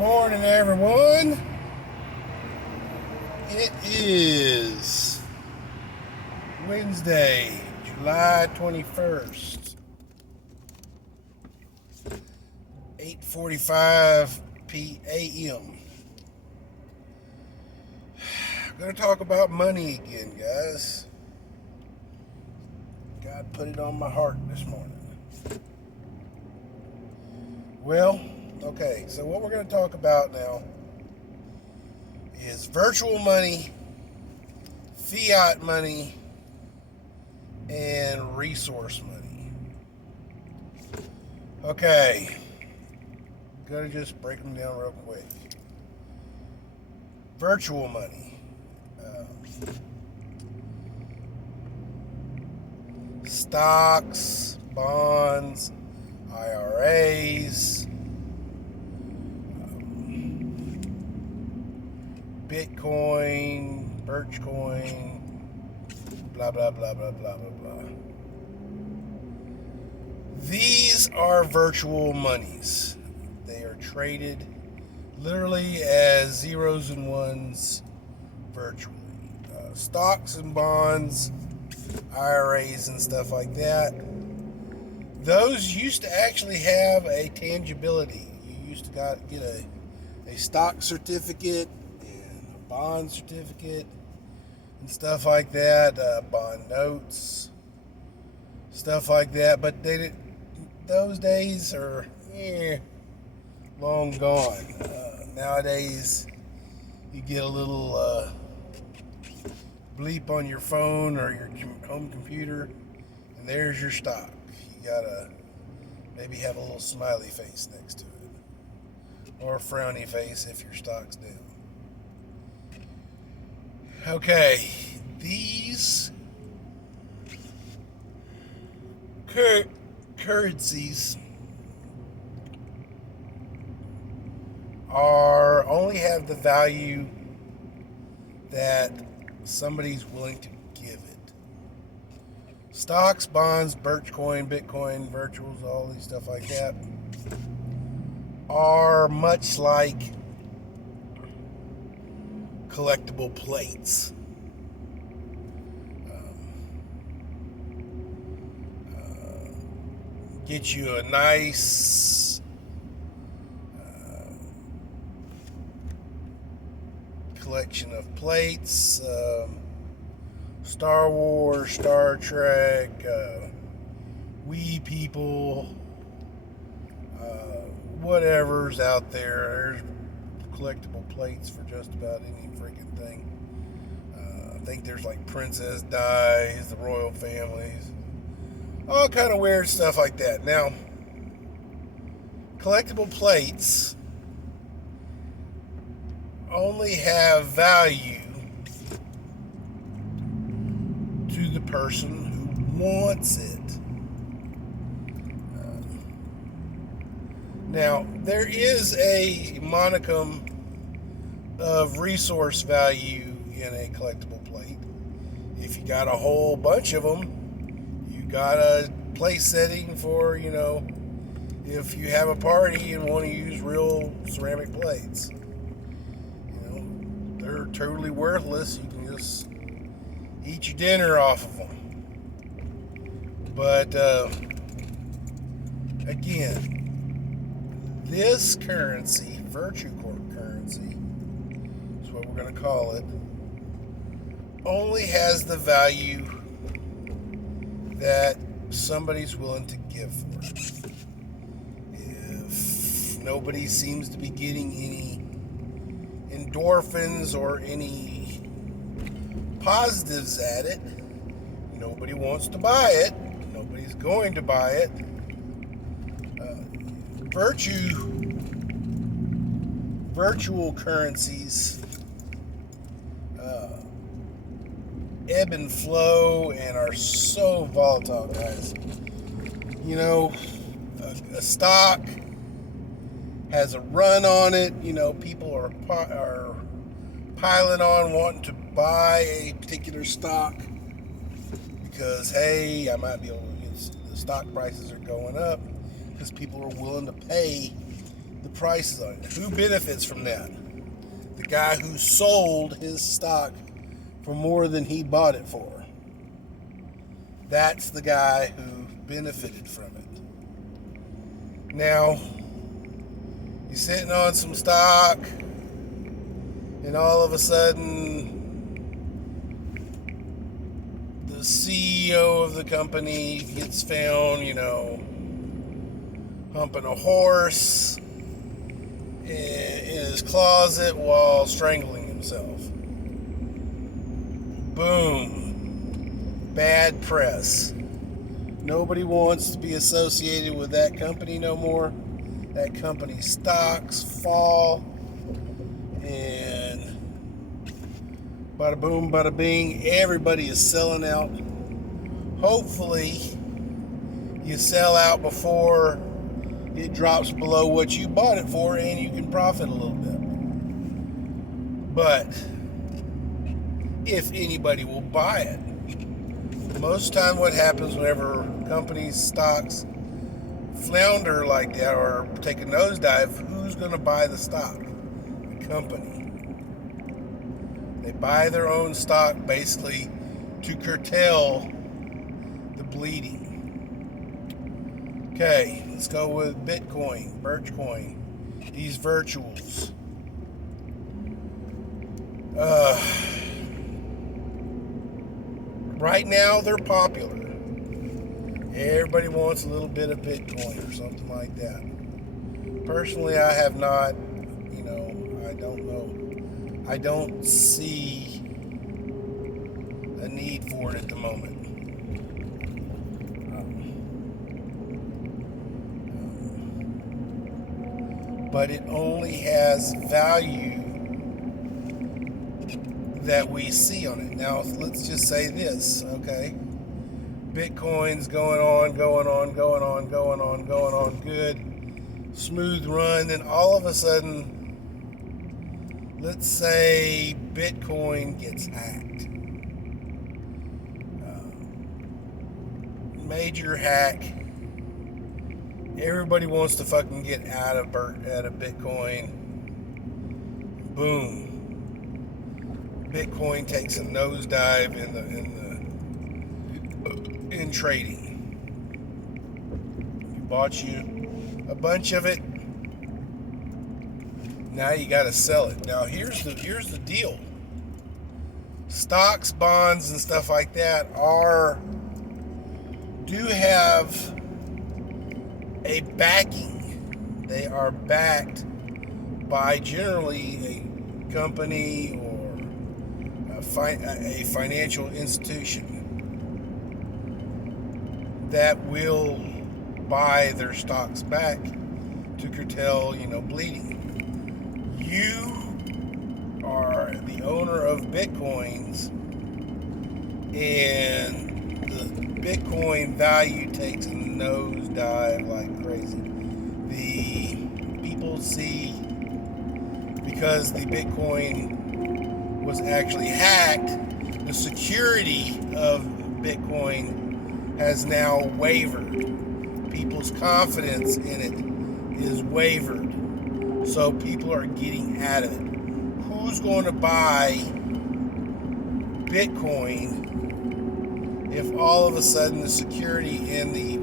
Morning, everyone. It is Wednesday, July 21st, 8:45 p.m. I'm going to talk about money again, guys. God put it on my heart this morning. Well, okay, so what we're going to talk about now is virtual money, fiat money, and resource money. Okay, I'm going to just break them down real quick. Virtual money. Stocks, bonds, IRAs, Bitcoin, Birchcoin, blah, blah, blah, blah, blah, blah, blah. These are virtual monies. They are traded literally as zeros and ones virtually. Stocks and bonds, IRAs and stuff like that. Those used to actually have a tangibility. You used to get a stock certificate and a bond certificate and stuff like that, bond notes, stuff like that. But those days are long gone. Nowadays, you get a little bleep on your phone or your home computer, and there's your stock. You gotta maybe have a little smiley face next to it, or a frowny face if your stock's down. Okay, these currencies only have the value that somebody's willing to give it. Stocks, bonds, Birchcoin, Bitcoin, virtuals, all these stuff like that are much like collectible plates. Get you a nice collection of plates, Star Wars, Star Trek, We People, whatever's out there. There's collectible plates for just about any freaking thing. I think there's like Princess Dies, the royal families, all kind of weird stuff like that. Now, collectible plates only have value to the person who wants it. Now, there is a modicum of resource value in a collectible plate. If you got a whole bunch of them, you got a place setting for, if you have a party and want to use real ceramic plates. They're totally worthless. You can just eat your dinner off of them. But again, this currency, Virtue Corp currency, is what we're going to call it, only has the value that somebody's willing to give for it. If nobody seems to be getting any endorphins or any positives at it, nobody wants to buy it, nobody's going to buy it. Virtual currencies ebb and flow and are so volatile, guys. A stock has a run on it. People are piling on wanting to buy a particular stock because, hey, I might be able to get the stock prices are going up because people are willing to pay the prices on it. Who benefits from that? The guy who sold his stock for more than he bought it for. That's the guy who benefited from it. Now, you're sitting on some stock, and all of a sudden, the CEO of the company gets found, humping a horse in his closet while strangling himself. Boom. Bad press. Nobody wants to be associated with that company no more. That company's stocks fall, and bada boom, bada bing, everybody is selling out. Hopefully, you sell out before it drops below what you bought it for, and you can profit a little bit. But if anybody will buy it, most time what happens whenever companies' stocks flounder like that or take a nosedive, who's going to buy the stock? The company. They buy their own stock basically to curtail the bleeding. Okay, let's go with Bitcoin, Birchcoin, these virtuals. Right now they're popular. Everybody wants a little bit of Bitcoin or something like that. Personally, I have not, I don't know. I don't see a need for it at the moment. But it only has value that we see on it. Now, let's just say this, okay? Bitcoin's going on, good, smooth run, then all of a sudden, let's say Bitcoin gets hacked. Major hack. Everybody wants to fucking get out of Bitcoin. Boom. Bitcoin takes a nosedive in trading. You bought you a bunch of it. Now you got to sell it. Now here's the deal. Stocks, bonds, and stuff like that do have a backing. They are backed by generally a company or a financial institution that will buy their stocks back to curtail, bleeding. You are the owner of Bitcoins, and the Bitcoin value takes a nosedive like crazy. The people see, because the Bitcoin was actually hacked, the security of Bitcoin has now wavered. People's confidence in it is wavered. So people are getting out of it. Who's going to buy Bitcoin if all of a sudden the security and the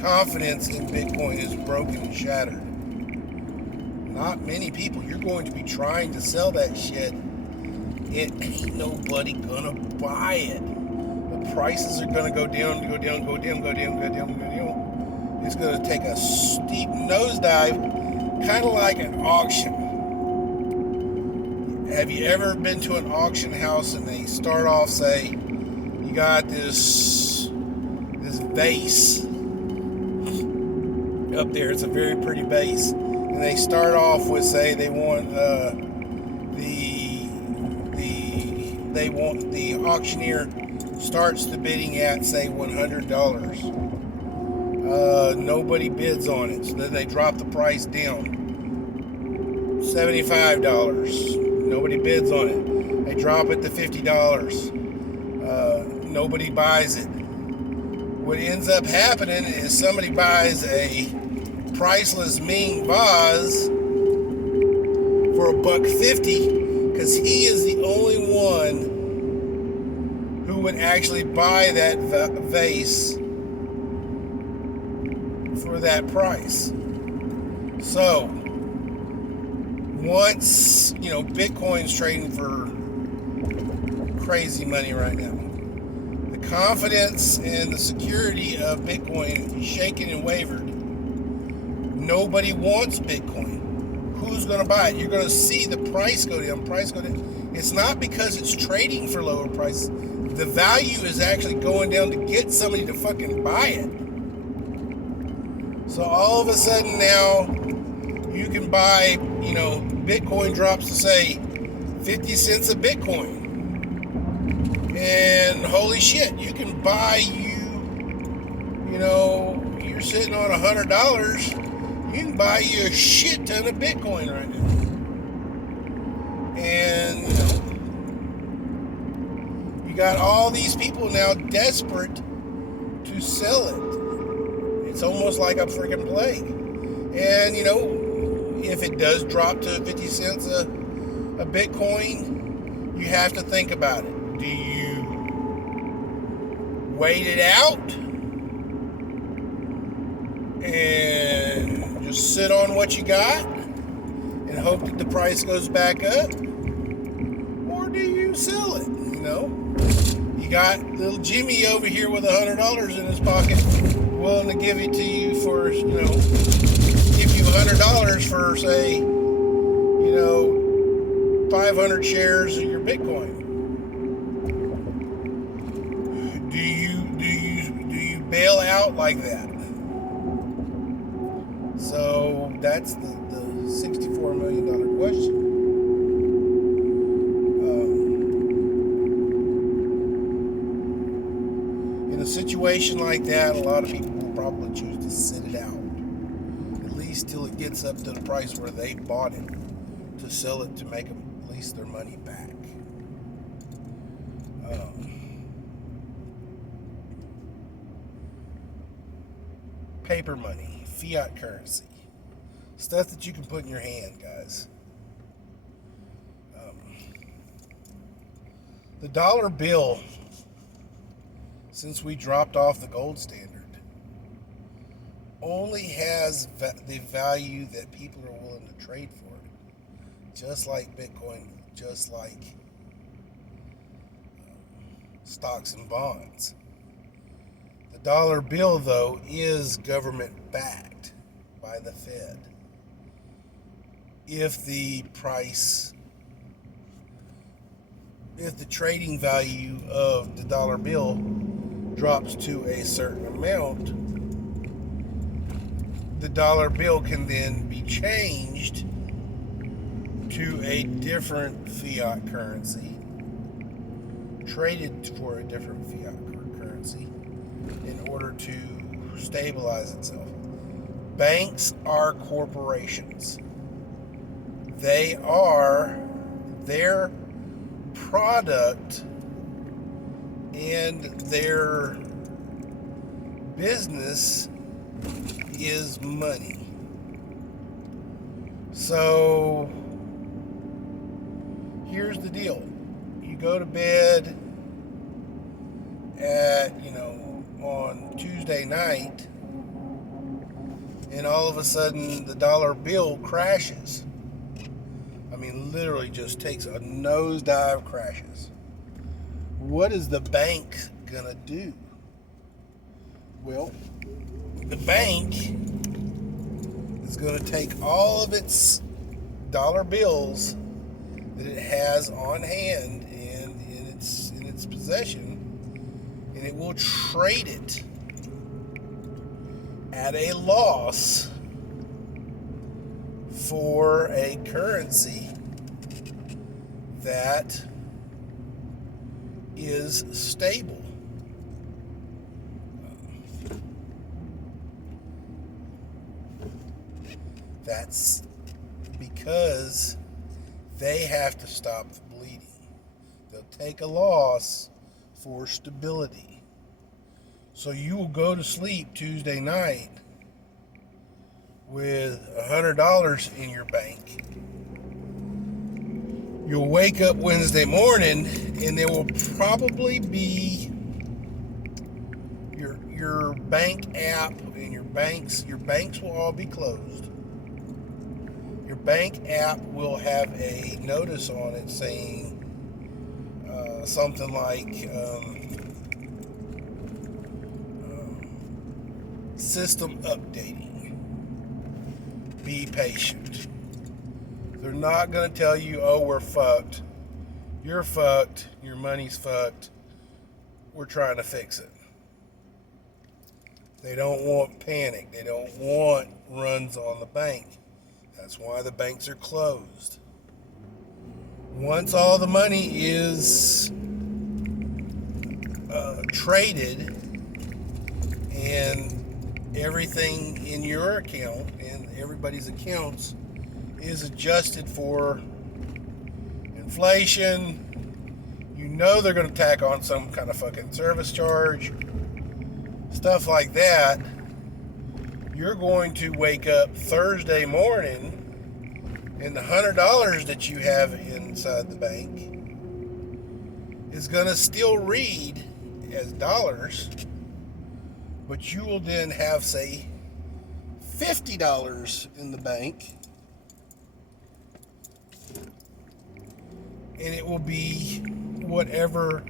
confidence in Bitcoin is broken and shattered? Not many people. You're going to be trying to sell that shit. It ain't nobody gonna buy it. The prices are gonna go down. It's gonna take a steep nosedive, kind of like an auction. Have you ever been to an auction house and they start off, say, you got this vase up there? It's a very pretty vase, and they start off with, say, they want the auctioneer starts the bidding at, say, $100. Nobody bids on it, so then they drop the price down. $75. Nobody bids on it. They drop it to $50. Nobody buys it. what ends up happening is somebody buys a priceless Ming vase for $1.50 because he is the only one who would actually buy that vase for that price. So once, Bitcoin's trading for crazy money right now. The confidence and the security of Bitcoin is shaken and wavered. Nobody wants Bitcoin. Who's going to buy it? You're going to see the price go down. It's not because it's trading for lower prices. The value is actually going down to get somebody to fucking buy it. So all of a sudden now, you can buy, Bitcoin drops to say 50 cents a Bitcoin. And holy shit, you can buy you're sitting on $100, you can buy you a shit ton of Bitcoin right now. And, you got all these people now desperate to sell it. It's almost like a freaking plague. And, if it does drop to 50 cents a Bitcoin, you have to think about it. Do you wait it out and just sit on what you got and hope that the price goes back up? Or do you sell it? You got little Jimmy over here with $100 in his pocket, willing to give it to you for, give you $100 for, say, 500 shares of your Bitcoin. Do you bail out like that? So that's the $64 million question. In a situation like that, a lot of people will probably choose to sit it out, at least till it gets up to the price where they bought it, to sell it to make them at least their money back. Paper money, fiat currency, stuff that you can put in your hand, guys. The dollar bill, since we dropped off the gold standard, only has the value that people are willing to trade for it. Just like Bitcoin, just like stocks and bonds. The dollar bill, though, is government backed by the Fed. If the trading value of the dollar bill drops to a certain amount, the dollar bill can then be changed to a different fiat currency, traded for a different fiat currency in order to stabilize itself. Banks are corporations. Their product and their business is money. So here's the deal. You go to bed at, on Tuesday night, and all of a sudden the dollar bill crashes. I mean, literally just takes a nosedive, crashes. What is the bank gonna do? Well, the bank is gonna take all of its dollar bills that it has on hand and in its possession, and it will trade it at a loss for a currency that is stable. That's because they have to stop the bleeding. They'll take a loss for stability. So you will go to sleep Tuesday night with $100 in your bank. You'll wake up Wednesday morning and there will probably be your bank app and your banks will all be closed. Your bank app will have a notice on it saying something like system updating. Be patient. They're not going to tell you, oh, we're fucked. You're fucked. Your money's fucked. We're trying to fix it. They don't want panic. They don't want runs on the bank. That's why the banks are closed. Once all the money is traded and everything in your account and everybody's accounts is adjusted for inflation, you know they're going to tack on some kind of fucking service charge, stuff like that. You're going to wake up Thursday morning and the $100 that you have inside the bank is going to still read as dollars, but you will then have, say, $50 in the bank, and it will be whatever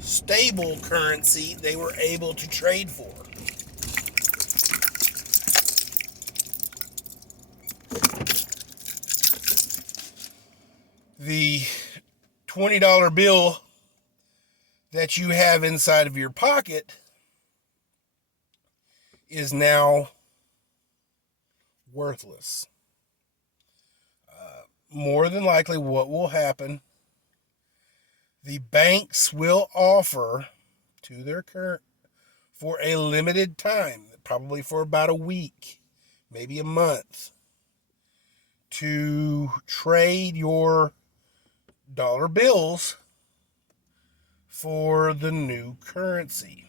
stable currency they were able to trade for. The $20 bill that you have inside of your pocket is now worthless. More than likely, what will happen, the banks will offer to their current for a limited time, probably for about a week, maybe a month, to trade your dollar bills for the new currency.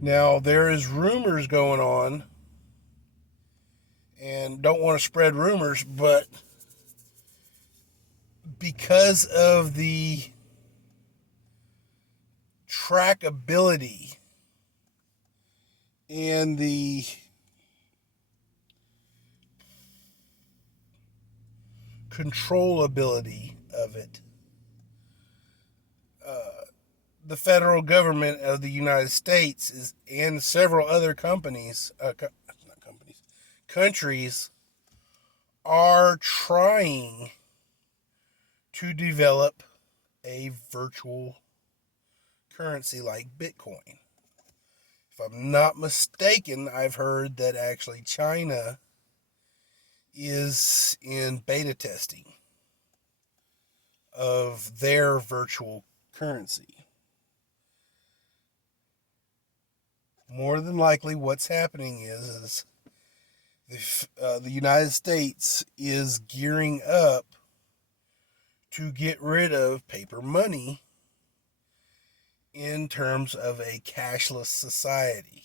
Now, there is rumors going on, and don't want to spread rumors, but because of the trackability and the controllability of it, the federal government of the United States and several other countries are trying to develop a virtual currency like Bitcoin. If I'm not mistaken, I've heard that actually China is in beta testing of their virtual currency. More than likely, what's happening is the United States is gearing up to get rid of paper money in terms of a cashless society.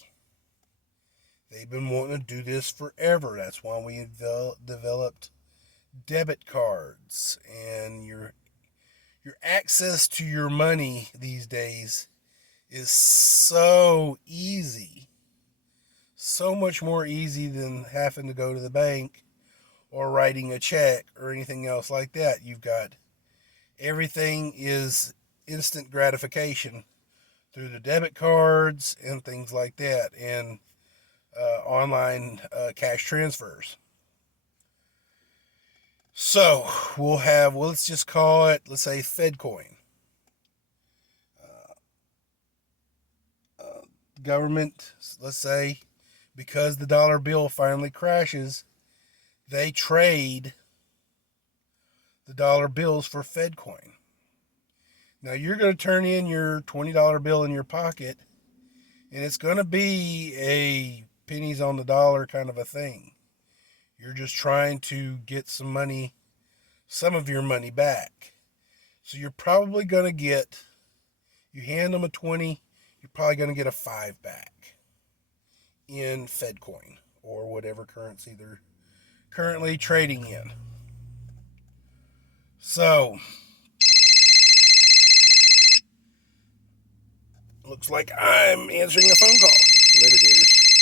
They've been wanting to do this forever. That's why we developed debit cards, and your access to your money these days is so easy, so much more easy than having to go to the bank or writing a check or anything else like that. You've got everything is instant gratification through the debit cards and things like that, and online cash transfers. So we'll have, let's just call it, let's say FedCoin. Government, let's say, because the dollar bill finally crashes, they trade the dollar bills for FedCoin. Now you're going to turn in your $20 bill in your pocket, and it's going to be a pennies on the dollar kind of a thing. You're just trying to get some of your money back. So you're probably going to get, you hand them a 20, you're probably going to get a 5 back in FedCoin or whatever currency they're currently trading in. So, looks like I'm answering a phone call. Later, Gators.